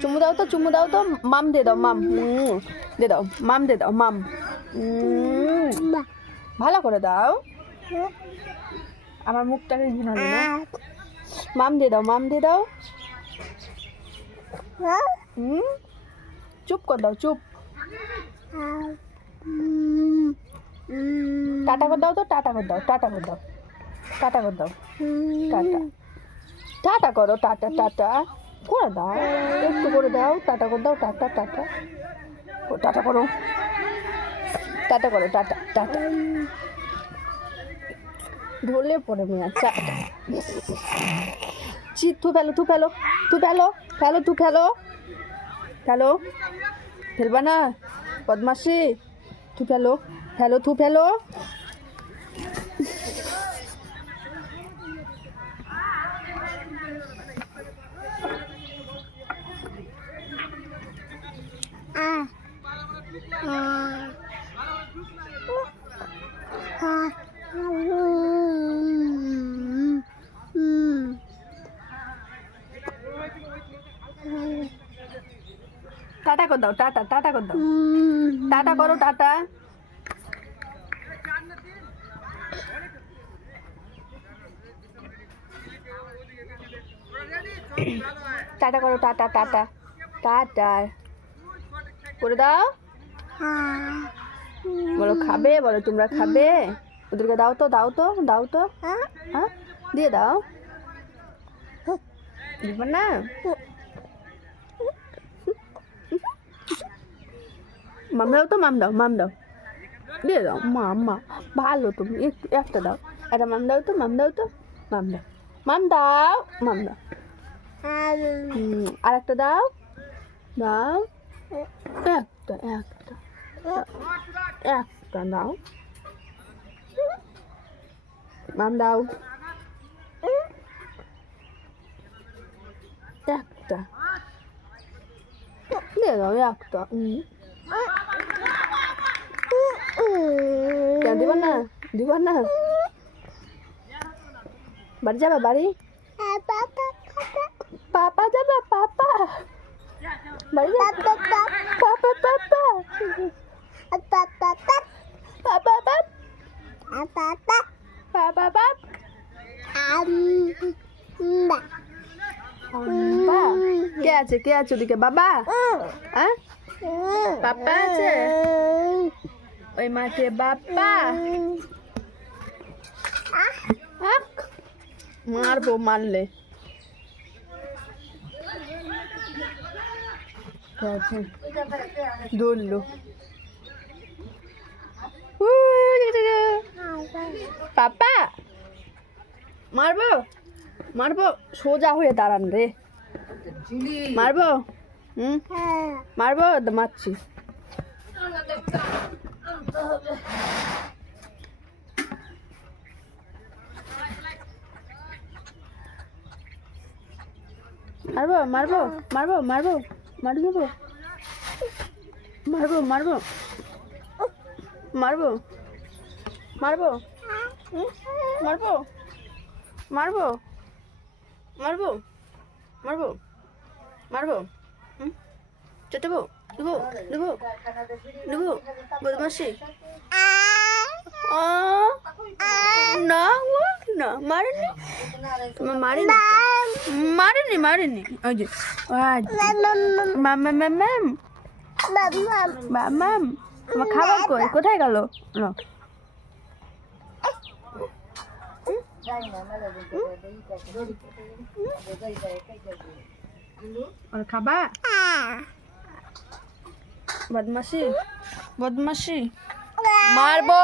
চুমু দাও তো মাম দে দাও মাম দে দাও মাম দে দাও মাম ভালো করে দাও আমার মুখটাকে ঘৃণালি না মাম দে দাও চুপ করে দাও চুপ টাটা করে দাও তো টাটা করে দাও টাটা করে দাও টাটা করো টাটা করে দাও একটু করে দাও টাটা করে দাও টাটা করো টাটা ধরলে পড়ে মেয়ে থু ফেলো ফেলবা না বদমাসি থু ফেলো টাটা করে দাও টাটা করে দাও টাটা করো টাটা করো টাটা করে দাও বলো খাবে বলো তোমরা খাবে ওদেরকে দাও তো হ্যাঁ দিয়ে দাও দিব না মাম দাও দিয়ে দাও মা ভালো তুমি একটা দাও একটা মাম দাও তো মাম দাও আর একটা দাও একটা দাও মাম দাও একটা দিয়ে দাও একটা দিবা না বাড়ি যাবা বাড়ি পাপা যাবা পাপা বাড়ি কে আছে ওদিকে বাবা হ্যাঁ পাপা আছে ওই মাঠে বাবা মারবো মারলে ধরলো পাপা মারবো সোজা হয়ে দাঁড়ান রে মারবো মারছি মারবো চেটাবো দেবো বদমাসি না মারেনি তোমার মারেনি ওই যে মাম তোমার খাবার কোথায় গেল খাবা বদমাসি মারবো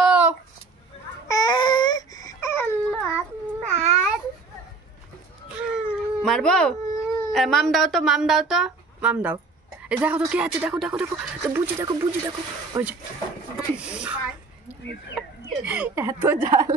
মাম দাও তো এই দেখো তো কে আছে দেখো তো বুঝি দেখো ওই যে এত জাল